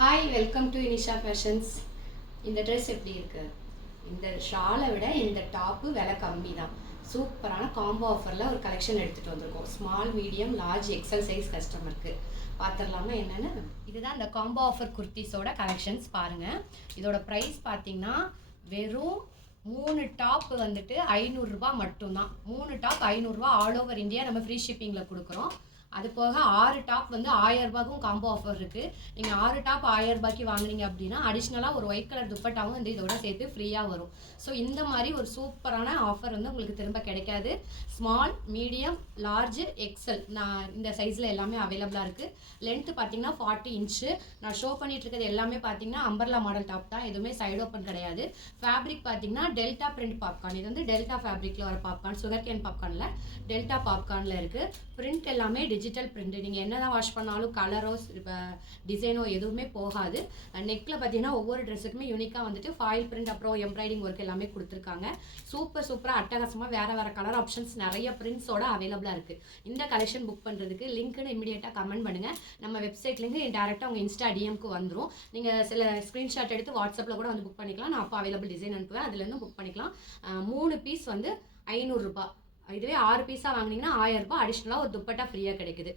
Hi, welcome to Inisha fashions. இந்த dress எப்படி இருக்கு? இந்த ஷாலை விட இந்த டாப்பு விலை கம்மி தான். சூப்பரான காம்போ ஆஃபரில் ஒரு கலெக்ஷன் எடுத்துகிட்டு வந்திருக்கோம். Small, medium, large, XL size கஸ்டமருக்கு பார்த்துடலாமா என்னென்னு? இதுதான் இந்த காம்போ ஆஃபர் குர்த்திஸோட கலெக்ஷன்ஸ் பாருங்கள். இதோட ப்ரைஸ் பார்த்தீங்கன்னா வெறும் 3 டாப் வந்துட்டு 500 ரூபா மட்டும்தான். 3 டாப் 500 ரூபா, ஆல் ஓவர் இந்தியா நம்ம ஃப்ரீ ஷிப்பிங்கில் கொடுக்குறோம். அது போக 6 டாப் வந்து 1000 ரூபாய்க்கும் காம்போ ஆஃபர் இருக்குது. நீங்கள் 6 டாப் 1000 ரூபாய்க்கு வாங்குனீங்க அப்படின்னா அடிஷ்னலாக ஒரு ஒயிட் கலர் துப்பட்டாவும் வந்து இதோட சேர்த்து ஃப்ரீயாக வரும். ஸோ இந்த மாதிரி ஒரு சூப்பரான ஆஃபர் வந்து உங்களுக்கு திரும்ப கிடைக்காது. ஸ்மால், மீடியம், லார்ஜ், எக்ஸல் நான் இந்த சைஸில் எல்லாமே அவைலபிளாக இருக்குது. லென்த்து பார்த்தீங்கன்னா 40 இன்ச்சு. நான் ஷோ பண்ணிட்டு இருக்கிறது எல்லாமே பார்த்தீங்கன்னா அம்பர்லா மாடல் டாப் தான், எதுவுமே சைடு ஓப்பன் கிடையாது. ஃபேப்ரிக் பார்த்தீங்கன்னா டெல்டா பிரிண்ட் பாப்கார்ன். இது வந்து டெல்டா ஃபேப்ரிக்கில் வர பாப்கார்ன், சுகர் கேன் பாப்கார்னில் டெல்டா பாப்கார்னில் இருக்குது. பிரிண்ட் எல்லாமே டிஜிட்டல் பிரிண்ட். நீங்கள் என்ன தான் வாஷ் பண்ணாலும் கலரோ டிசைனோ எதுவுமே போகாது. நெக்கில் பார்த்தீங்கன்னா ஒவ்வொரு ட்ரெஸ்ஸுக்குமே யூனிக்காக வந்துட்டு ஃபாயில் பிரிண்ட் அப்புறம் எம்ப்ராய்டிங் ஒர்க் எல்லாமே கொடுத்துருக்காங்க. சூப்பராக அட்டகாசமாக வேறு கலர் ஆப்ஷன்ஸ் நிறைய பிரிண்ட்ஸோட அவைலபிளாக இருக்குது. இந்த கலெக்ஷன் புக் பண்ணுறதுக்கு லிங்க்னு இமீடியட்டாக கமெண்ட் பண்ணுங்கள். நம்ம வெப்சைட் லிங்க் டேரெக்டாக உங்கள் இன்ஸ்டா டிஎம்க்கு வந்துடும். நீங்கள் சில ஸ்க்ரீன்ஷாட் எடுத்து வாட்ஸ்அப்பில் கூட வந்து புக் பண்ணிக்கலாம். நான் அப்போ அவைலபிள் டிசைன் அனுப்புவேன், அதுலேருந்து புக் பண்ணிக்கலாம். 3 பீஸ் வந்து 500 ரூபா. இதுவே 6 பீஸாக வாங்கினீங்கன்னா 1000 ரூபாய், அடிஷ்னலாக ஒரு துப்பட்டா ஃப்ரீயாக கிடைக்குது.